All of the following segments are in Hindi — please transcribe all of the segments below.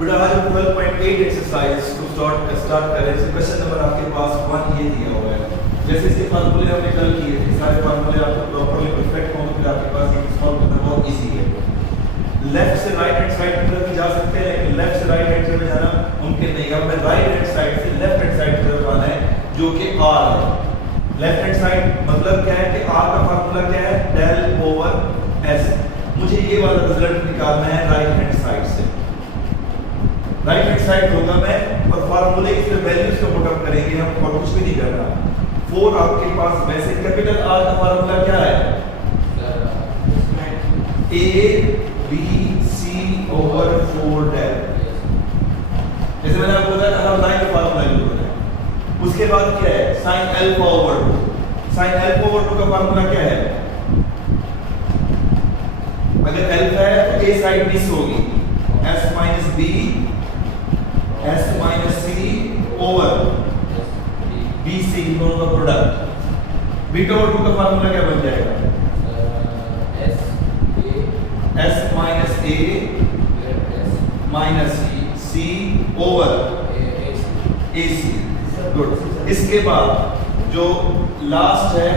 बेटा आज 12.8 एक्सरसाइज को स्टार्ट करें। क्वेश्चन नंबर आपके पास 1 ये दिया हुआ है। जैसे इसके फार्मूले हमने कल किए थे, सारे फार्मूले आपको प्रॉपर्ली परफेक्ट होंगे, फिर आपके पास ये सॉल्व करना बहुत इजी है। लेफ्ट से राइट हैंड साइड की तरफ जा सकते हैं, लेकिन लेफ्ट से राइट हैंड साइड में जाना मुमकिन नहीं है। हमें राइट हैंड साइड से लेफ्ट हैंड साइड की तरफ आना है, जो कि r है। लेफ्ट हैंड साइड मतलब क्या है कि r का फार्मूला क्या है, डेल ओवर s। मुझे ये वाला रिजल्ट निकालना है राइट हैंड साइड से। राइट हैंड साइड होगा मैं, और फार्मूले की सिर्फ वैल्यूज को पुट अप करेंगे हम, और कुछ भी नहीं करना। 4 आपके पास वैसे कैपिटल R का फार्मूला क्या है, a b c over 4 del. जैसे मैंने आपको बताया था, लाइन का फार्मूला यूज होता है। उसके बाद क्या है, sin alpha over 2। sin alpha over 2 का फार्मूला क्या है, अगर अल्फा है तो a साइड मिस होगी, s minus b s minus c over b c, इन दोनों का प्रोडक्ट। बीटा ओवर 2 का फार्मूला क्या बन जाएगा, s minus a minus c over ac। Good. इसके बाद जो लास्ट है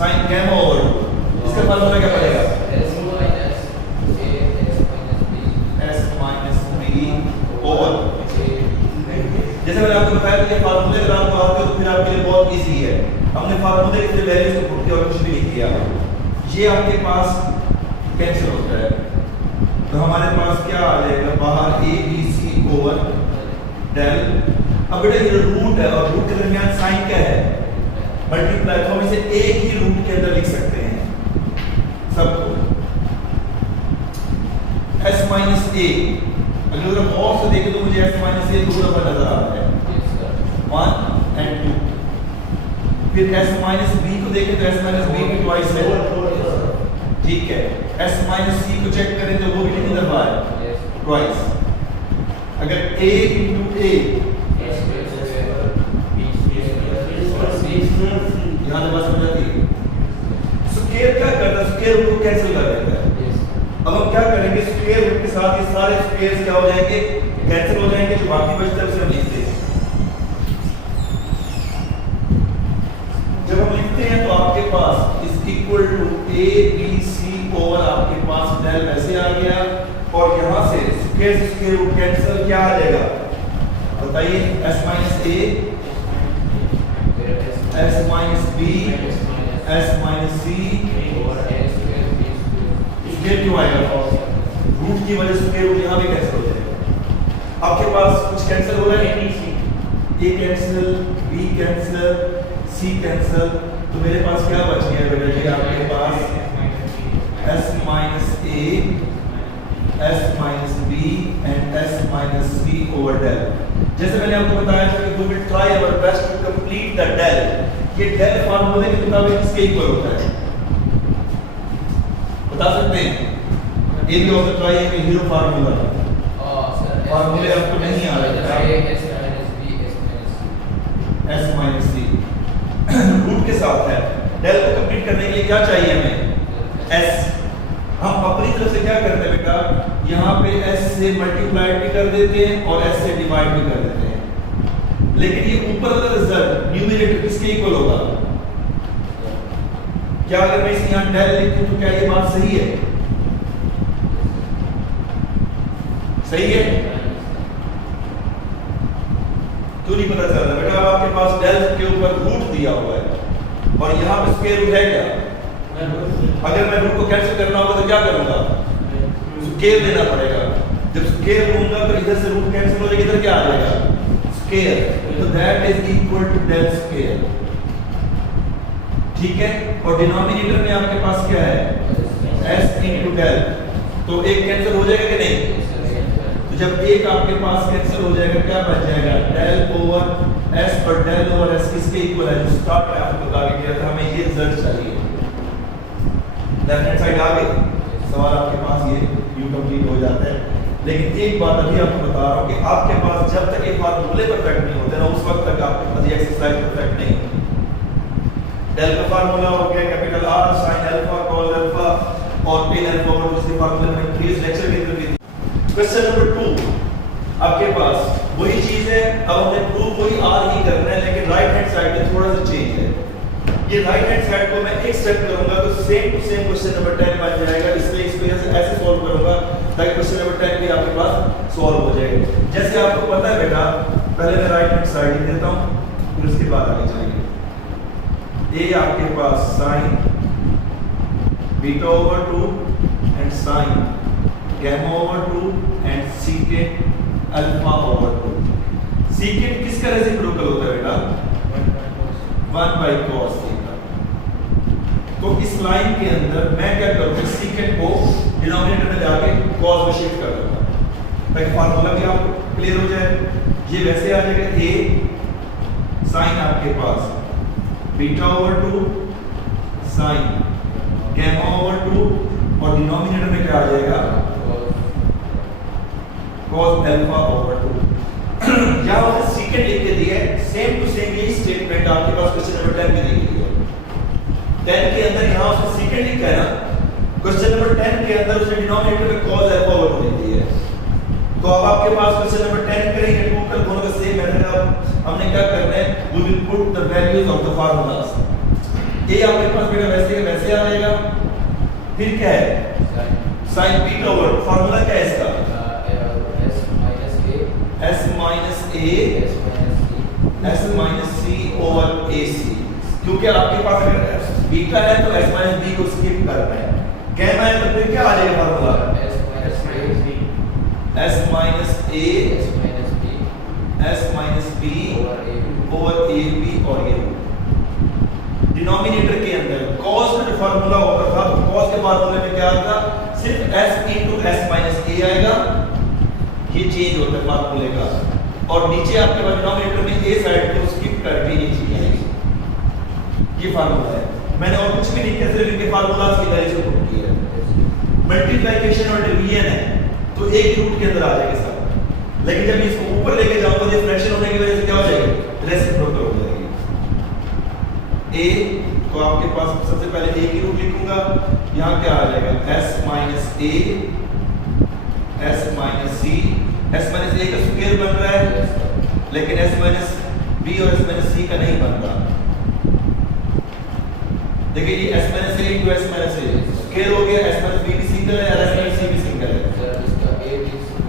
sin gamma ओवर 2, इसका फार्मूला क्या पड़ेगा, s माइनस b ओवर। जैसे मैंने आपको बताया कि ये फार्मूले अगर आपको आते हो तो फिर आपके लिए बहुत इजी है। हमने फार्मूले के वैल्यूज को पुट किया और कुछ भी नहीं किया। ये आपके पास कैंसिल होता है, तो हमारे पास क्या आ जाएगा बाहर, a b c over del. अब बेटा ये रूट है, और रूट के दरमियान साइन क्या है, मल्टीप्लाई। तो हम इसे एक ही रूट के अंदर लिख सकते हैं सबको। s माइनस a, अगर हम और से देखें तो मुझे s माइनस a 2 दफा नजर आ रहा है, 1 and 2। फिर s माइनस b को देखें तो s माइनस b भी ट्वाइस है, ठीक है। s माइनस c को चेक करें तो वो भी कितनी दफा है, ट्वाइस। अगर a into a, यहां से बात समझ आती है। स्क्वायर क्या करता है, स्क्वायर रूट को कैंसिल कर देता है। अब हम क्या करेंगे, स्क्वायर रूट के साथ ये सारे स्क्वायर्स क्या हो जाएंगे, कैंसिल हो जाएंगे, जो बाकी बचता है उसे हम लिखते हैं। जब हम लिखते हैं तो आपके पास is equal to a b c over आपके पास डेल वैसे आ गया, और यहां से स्क्वायर से स्क्वायर रूट कैंसिल क्या आ जाएगा बताइए, s minus a s minus b s minus c square क्यों आएगा, रूट की वजह से स्क्वायर रूट यहां भी कैंसिल हो जाएगा। आपके पास कुछ कैंसिल हो रहा है, a cancel, b cancel, c cancel, तो मेरे पास क्या बच गया बेटा जी, आपके पास s minus a s minus b and s minus c over del. जैसे मैंने आपको बताया था कि we will try our best to complete the del. ये डेल फार्मूले के मुताबिक किसके इक्वल होता है, बता सकते हैं। ये भी हो सकता है कि हीरो फार्मूला, फार्मूले आपको नहीं आ रहे, s माइनस c रूट के साथ है। डेल को कंप्लीट करने के लिए क्या चाहिए हमें, s। हम अपनी तरफ से क्या करते हैं बेटा, यहाँ पे s से मल्टीप्लाई भी कर देते हैं और s से डिवाइड भी कर देते हैं, लेकिन ये ऊपर वाला रिजल्ट न्यूमरेटर किसके इक्वल होगा। क्या अगर मैं इसे यहाँ डेल लिखूं तो क्या ये बात सही है, सही है, क्यों नहीं पता चल रहा बेटा। अब आपके पास डेल के ऊपर रूट दिया हुआ है, और यहाँ पे स्क्वायर रूट है क्या, अगर मैं रूट को कैंसिल करना होगा तो क्या करूंगा, स्क्वायर देना पड़ेगा। जब स्क्वायर लूंगा तो इधर से रूट कैंसिल हो जाएगा, इधर क्या आ जाएगा, स्क्वायर। तो that is equal to del square, ठीक है। और डिनोमिनेटर में आपके पास क्या है, s इनटू डेल, तो एक कैंसिल हो जाएगा कि नहीं। तो जब एक आपके पास कैंसिल हो जाएगा क्या बच जाएगा, डेल ओवर s, और डेल ओवर s किसके इक्वल है, जो स्टार्ट में आपको बता दिया था, हमें ये रिजल्ट चाहिए। लेफ्ट हैंड साइड आ गई, सवाल आपके पास ये यू कंप्लीट हो जाता है। लेकिन एक बात अभी आपको बता रहा हूं कि आपके पास जब तक ये फार्मूले परफेक्ट नहीं होते ना, उस वक्त तक आपके पास ये एक्सरसाइज परफेक्ट नहीं होती। डेल का फार्मूला हो गया capital R sin alpha cos alpha, और टेन अल्फा और दूसरे फार्मूले में प्रीवियस लेक्चर के अंदर भी। क्वेश्चन नंबर 2, आपके पास वही चीज है, अब हमने प्रूव वही आर ही करना है, लेकिन राइट हैंड साइड में थोड़ा सा चेंज है। ये राइट हैंड साइड को मैं एक स्टेप करूंगा तो same to same question number 10 बन जाएगा, इसलिए इसको ऐसे सॉल्व करूंगा ताकि क्वेश्चन नंबर 10 भी आपके पास सॉल्व हो जाए। जैसे आपको पता है बेटा, पहले मैं राइट हैंड साइड ही देता हूं, फिर उसके बाद आगे चलेंगे। ए आपके पास sine beta over 2 and sine gamma over 2 and secant alpha over 2। Secant किसका रेसिप्रोकल होता है बेटा? 1 बाई cos थीटा। तो इस लाइन के अंदर मैं क्या करूंगा, सीकेंट को डिनोमिनेटर में जाके cos में शिफ्ट कर दूंगा ताकि फार्मूला भी आपको क्लियर हो जाए। ये वैसे आ जाएगा a साइन आपके पास beta over 2 sine gamma over 2 और डिनोमिनेटर में क्या आ जाएगा cos अल्फा ओवर 2। यहां हमने सीकेंट लिख के दिया है, सेम टू सेम यही स्टेटमेंट आपके पास क्वेश्चन नंबर 10 में दी गई है। 10 के अंदर यहां उसने सीकेंट लिखा है ना, क्वेश्चन नंबर 10 के अंदर उसने डिनोमिनेटर में cos अल्फा ओवर 2 लिख दिया है। तो अब आपके पास क्वेश्चन नंबर 10 करेंगे, टोटल दोनों का सेम मेथड है। हमने क्या करना है, we will put the values of the formulas. ये आपके पास बेटा वैसे का वैसे आ जाएगा, फिर क्या है sin बीटा ओवर फार्मूला क्या है इसका, s minus c over ac। क्योंकि आपके पास अगर बीटा है तो s माइनस b को स्किप करना है, गैमा है तो फिर क्या आ जाएगा formula s minus a s minus b over ab और ये डिनोमिनेटर के अंदर cos का जो फार्मूला होता था तो cos के फार्मूले में क्या आता, सिर्फ s into s minus a आएगा, ये चेंज होता है फार्मूले का, और नीचे आपके पास डिनोमिनेटर में a साइड को स्किप करके ये चीज आएगी। ये फार्मूला है, मैंने और कुछ भी नहीं किया, सिर्फ इनके फार्मूलास की वैल्यू को पुट किया है। मल्टीप्लिकेशन और डिवीजन है तो एक ही रूट के अंदर आ जाएगा सब, लेकिन जब इसको ऊपर लेके जाऊंगा तो फ्रैक्शन होने की वजह से क्या हो जाएगी, रेसिप्रोकल हो जाएगी। a तो आपके पास सबसे पहले a की रूट लिखूंगा, यहाँ क्या आ जाएगा s minus a s minus c, s minus a का स्क्वायर बन रहा है लेकिन s माइनस b और s माइनस c का नहीं बन रहा। देखिए ये s minus a into s minus a square हो गया, s माइनस b भी सिंगल है और s माइनस c भी सिंगल है,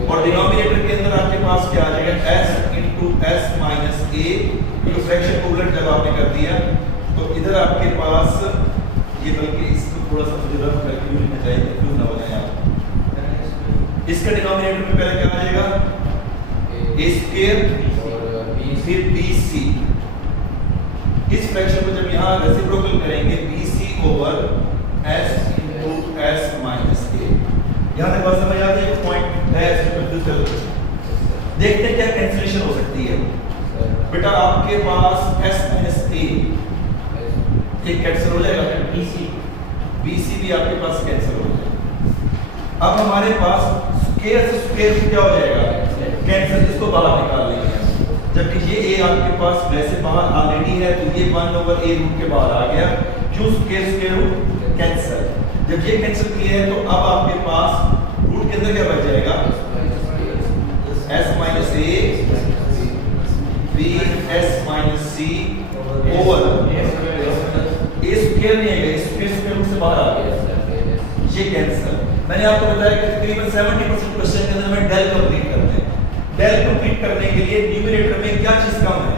और डिनोमिनेटर के अंदर आपके पास क्या आ जाएगा s into s minus a, क्योंकि फ्रैक्शन को उलट जब आपने कर दिया तो इधर आपके पास ये, बल्कि इसको थोड़ा सा मुझे रफ करके लिखना चाहिए क्यों ना हो जाए आप। इसका डिनोमिनेटर में पहले क्या आ जाएगा a स्क्वायर फिर bc। इस फ्रैक्शन को जब यहाँ रेसिप्रोकल करेंगे bc over s into s minus a। यहाँ तक बात समझ आती है, पॉइंट है देखते हैं क्या कैंसिलेशन हो सकती है। बेटा आपके पास s माइनस a ये कैंसिल हो जाएगा, BC भी आपके पास कैंसिल हो जाएगा। अब हमारे पास स्क्वायर से स्क्वायर क्या हो जाएगा, कैंसिल, इसको बाहर निकाल लेंगे। जबकि ये a आपके पास वैसे बाहर ऑलरेडी है तो ये 1 ओवर a रूट के बाहर आ गया, क्यों, स्क्वायर रूट कैंसिल। जब ये कैंसिल किया है तो अब आपके पास रूट के अंदर क्या बच जाएगा, s minus a b s minus c over ये स्क्वायर नहीं है, स्क्वायर रूट से बाहर आ गया, ये कैंसिल। मैंने आपको बताया कि तकरीबन 70% क्वेश्चन के अंदर हमें डेल कंप्लीट करते हैं। डेल कंप्लीट करने के लिए न्यूमरेटर में क्या चीज कम है,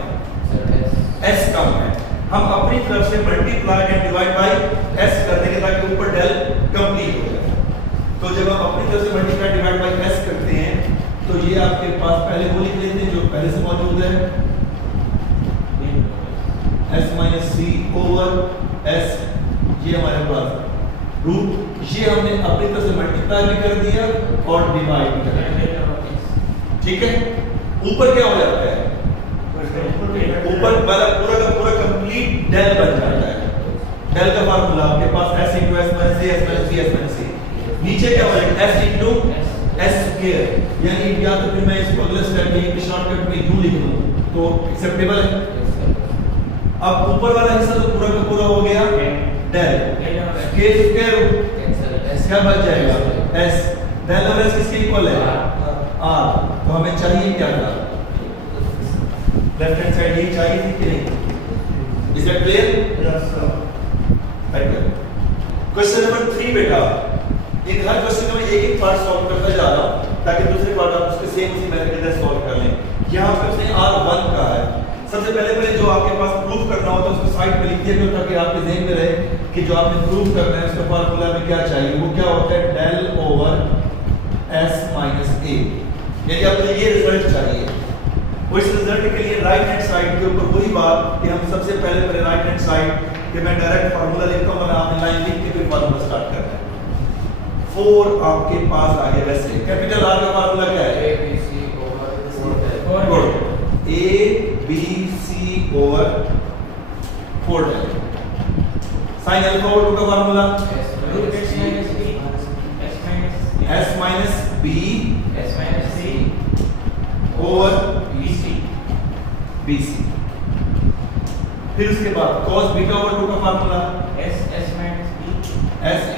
s कम है। हम अपनी तरफ से multiply and divide by s कर देंगे ताकि ऊपर डेल कंप्लीट हो जाए। तो जब हम अपनी तरफ से मल्टीप्लाई डिवाइड बाय s करते हैं तो ये आपके पास पहले वो लिख लेते हैं जो पहले से मौजूद है, s minus c over s, ये हमारे पास रूट, ये हमने अपनी तरफ से मल्टीप्लाई भी कर दिया और डिवाइड भी कर दिया, ठीक है। ऊपर क्या हो जाता है, ऊपर वाला पूरा का पूरा कंप्लीट डेल बन जाता है। डेल का फार्मूला आपके पास s into s minus a s minus b s minus c, नीचे क्या हो जाएगा s into s स्क्वायर, यानी या तो फिर मैं इसको अगले स्टेप में शॉर्टकट में u लिख लूं तो एक्सेप्टेबल है। अब ऊपर वाला हिस्सा तो पूरा का पूरा हो गया डेल, स्क्वायर रूट क्या बच जाएगा s, डेल और s किसके इक्वल है, आर, तो हमें चाहिए क्या था, लेफ्ट हैंड साइड यही चाहिए थी कि नहीं? Is that clear? Yes sir. Question number 3 बेटा, इन हर क्वेश्चन का मैं एक एक पार्ट सॉल्व करता जा रहा हूं ताकि दूसरे पार्ट आप उसके सेम उसी मेथड के अंदर सॉल्व कर लें। यहां पे उसने R1 का है, सबसे पहले जो आपके पास प्रूफ करना होता है उसको साइड पे लिख दिया करो ताकि आपके ज़हन में रहे कि जो आपने प्रूफ करना है उसका फार्मूला में क्या चाहिए, वो क्या होता है, del over s minus a। यानी आपको ये रिजल्ट चाहिए। वो इस रिजल्ट के लिए राइट हैंड साइड के ऊपर वही बात कि हम सबसे पहले राइट हैंड साइड कि मैं डायरेक्ट फार्मूला लिखता हूं और आपने लाइन लिख के फिर फार्मूला स्टार्ट करना है। 4 आपके पास आ गया। वैसे कैपिटल R का फार्मूला क्या है, a b c over 4 a b c over 4 del. Sine alpha over 2 का formula s minus b over bc। फिर उसके बाद cos बीटा ओवर 2 का formula s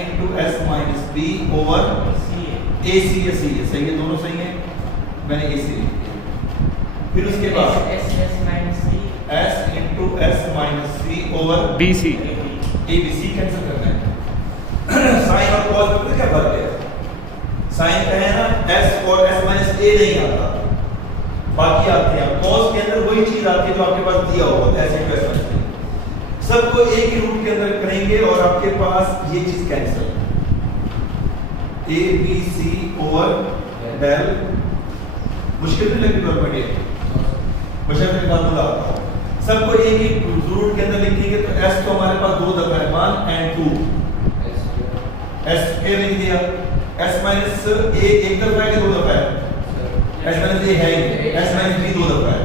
into s minus b over ac या c है, सही है, दोनों सही है, मैंने ac लिख दिया। फिर उसके बाद s into s minus c over BC abc cancel करना है। साइन और cos में क्या फर्क है, साइन का है ना s और s माइनस a नहीं आता, बाकी आते हैं। cos के अंदर वही चीज आती है जो आपके पास दिया हुआ है, s into s minus b, सबको एक ही रूट के अंदर करेंगे और आपके पास ये चीज cancel, a b c over del. मुश्किल नहीं लगी प्रॉपर्टी, बशर्ते फार्मूला आता हो। सबको एक ही रूट के अंदर लिखेंगे तो s तो हमारे पास दो दफा है, 1 and 2, s के लिख दिया। s माइनस a एक दफा है कि दो दफा है, s माइनस a है, s माइनस b दो दफा है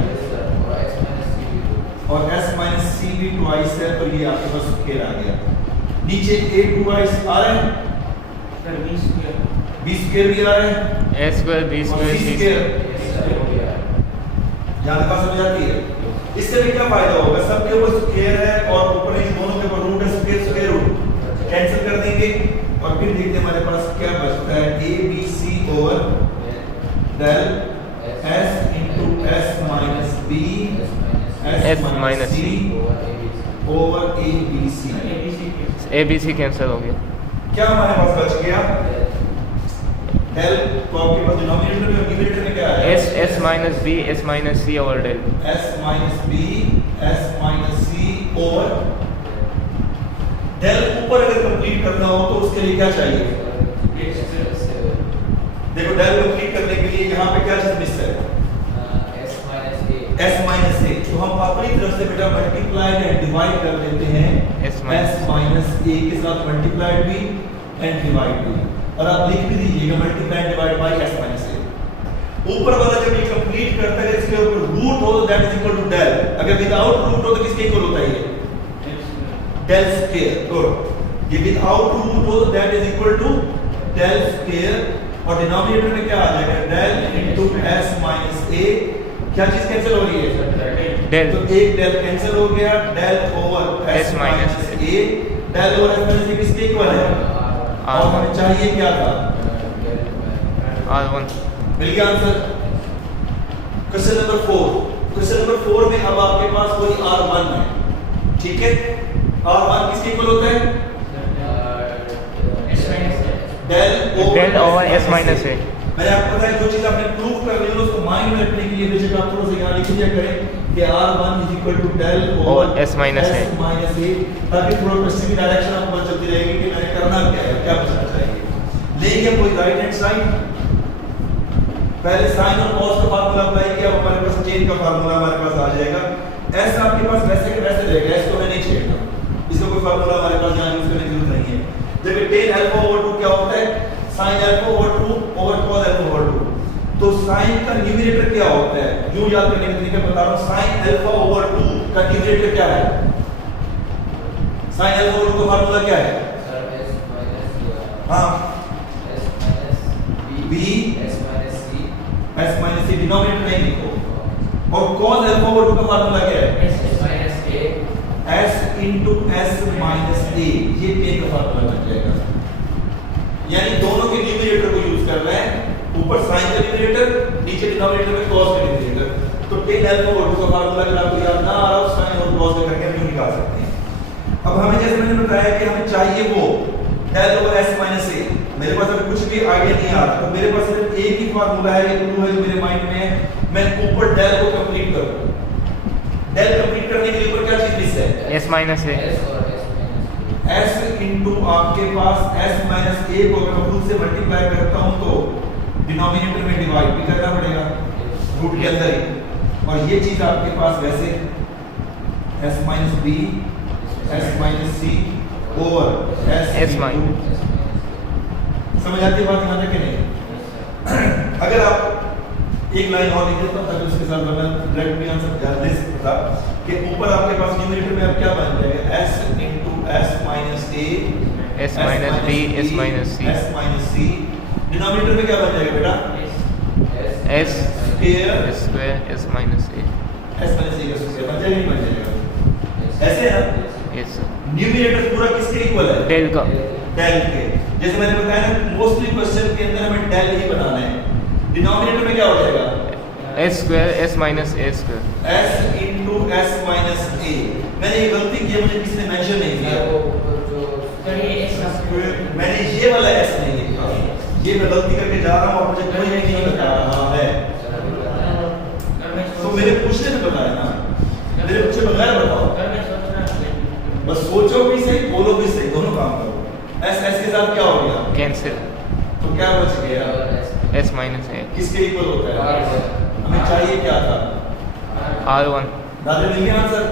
और s माइनस c भी ट्वाइस है, तो ये आपके पास स्क्वायर आ गया। नीचे a ट्वाइस आ रहा है, b स्क्वायर भी आ रहा है, a square b square c square. यहाँ तक समझ आती है। इससे भी क्या फायदा होगा, सबके ऊपर स्क्वायर है और ऊपर इन दोनों के ऊपर रूट है, स्क्वायर स्क्वायर रूट कैंसिल कर देंगे और फिर देखते हैं हमारे पास क्या बचता है, a b c over del s into s minus b s minus c over a b c। a b c cancel हो गया। क्या हमारे पास बच गया, डेल तो आपके पास डिनोमिनेटर में न्यूमरेटर में क्या है, s minus b s minus c over del s minus b s minus c over del. ऊपर अगर कंप्लीट करना हो तो उसके लिए क्या चाहिए, देखो डेल कंप्लीट करने के लिए यहाँ पे क्या चीज मिस है, s माइनस a। तो हम अपनी तरफ से बेटा मल्टीप्लाइड एंड डिवाइड कर देते हैं, s माइनस a के साथ मल्टीप्लाइड भी एंड डिवाइड भी, और आप लिख भी दीजिएगा multiply divide by s minus a। ऊपर वाला जब ये कंप्लीट करता है इसके ऊपर रूट हो तो that is equal to del, अगर विदाउट रूट हो तो किसके इक्वल होता है ये, डेल स्क्वायर। गुड, ये विदाउट रूट हो तो that is equal to del square और डिनोमिनेटर में क्या आ जाएगा, del into s minus a। क्या चीज कैंसिल हो रही है, डेल, तो एक डेल कैंसिल हो गया, del over s minus a, del over s minus a किसके इक्वल है, और हमें चाहिए क्या था, r1। मिल गया answer. Question number 4, question number 4 में अब आपके पास कोई r1 है, ठीक है। r1 किसके इक्वल होता है, del over s minus a। मैंने आपको बताया जो चीज आपने प्रूव कर ली उसको माइंड में रखने के लिए बेशक आप थोड़ा सा यहाँ लिख दिया करें कि r1 is equal to del over s minus a, ताकि थोड़ा क्वेश्चन की डायरेक्शन आपको पता चलती रहेगी कि मैंने करना क्या है, क्या पूछना चाहिए। लेंगे कोई राइट हैंड साइड, पहले साइन और कॉस का फार्मूला अप्लाई किया, हमारे पास चेन का फार्मूला हमारे पास आ जाएगा। s आपके पास वैसे के वैसे रहेगा, s को मैं नहीं छेड़ना, इसका कोई फार्मूला हमारे पास यहाँ यूज करने की जरूरत नहीं है। जब tan अल्फा ओवर 2 क्या होता है, sin alpha over 2 over cos alpha over 2। तो sin का न्यूमरेटर क्या होता है, यूं याद करने के तरीके बता रहा हूं, sin अल्फा ओवर 2 का न्यूमरेटर क्या है, sin अल्फा ओवर 2 का फार्मूला क्या है, हाँ b s minus c, denominator नहीं लिखो। और cos अल्फा ओवर 2 का फार्मूला क्या है, s into s minus a, ये tan का फार्मूला बन जाएगा। यानी दोनों के न्यूमरेटर को यूज कर रहे हैं, ऊपर साइन का न्यूमरेटर, नीचे डिनोमिनेटर में cos का न्यूमरेटर। तो tan अल्फा और 2 का फार्मूला अगर आपको याद ना आ रहा हो साइन और cos में करके हम निकाल सकते हैं। अब हमें जैसे मैंने बताया कि हमें चाहिए वो del over s minus a। मेरे पास अभी कुछ भी आइडिया नहीं आ रहा, तो मेरे पास सिर्फ एक ही फार्मूला है, एक रूल है जो मेरे माइंड में है। मैं ऊपर del को कंप्लीट करूं। del कंप्लीट करने के लिए ऊपर क्या चीज मिस है? s minus a। s into आपके पास s माइनस a को अगर मैं खुद से मल्टीप्लाई करता हूं तो डिनोमिनेटर में डिवाइड भी करना पड़ेगा रूट के अंदर ही, और ये चीज आपके पास वैसे s minus b s minus c over s minus. समझ आती है बात यहाँ तक कि नहीं? अगर आप एक लाइन और लिख देता हूँ ताकि उसके साथ मैं डायरेक्ट भी आंसर दे सकता कि ऊपर आपके पास न्यूमरेटर में अब क्या बन जाएगा s into s minus a s minus b s minus c s minus c। Denominator में क्या बन जाएगा बेटा? s square s minus a s minus a का स्क्वायर बन जाएगा, नहीं बन जाएगा? ऐसे है ना? yes न्यूमरेटर पूरा किसके इक्वल है? del का। del के। जैसे मैंने बताया ना मोस्टली क्वेश्चन के अंदर हमें del ही बनाना है। डिनोमिनेटर में क्या हो जाएगा? s square s minus a square. s into s minus a। मैंने ये गलती की है, मुझे किसी ने मेंशन नहीं किया। मैंने ये वाला s नहीं लिखा, ये मैं गलती करके जा रहा हूँ और मुझे कोई नहीं बता रहा है। तो मेरे पूछने से बताया ना, मेरे पूछे बगैर बताओ। बस सोचो भी सही, बोलो भी सही, दोनों काम करो। s s के साथ क्या हो गया? कैंसिल। तो क्या बच गया? s minus a। किसके इक्वल होता है? हमें चाहिए क्या था? r1। दादा मिल गया आंसर?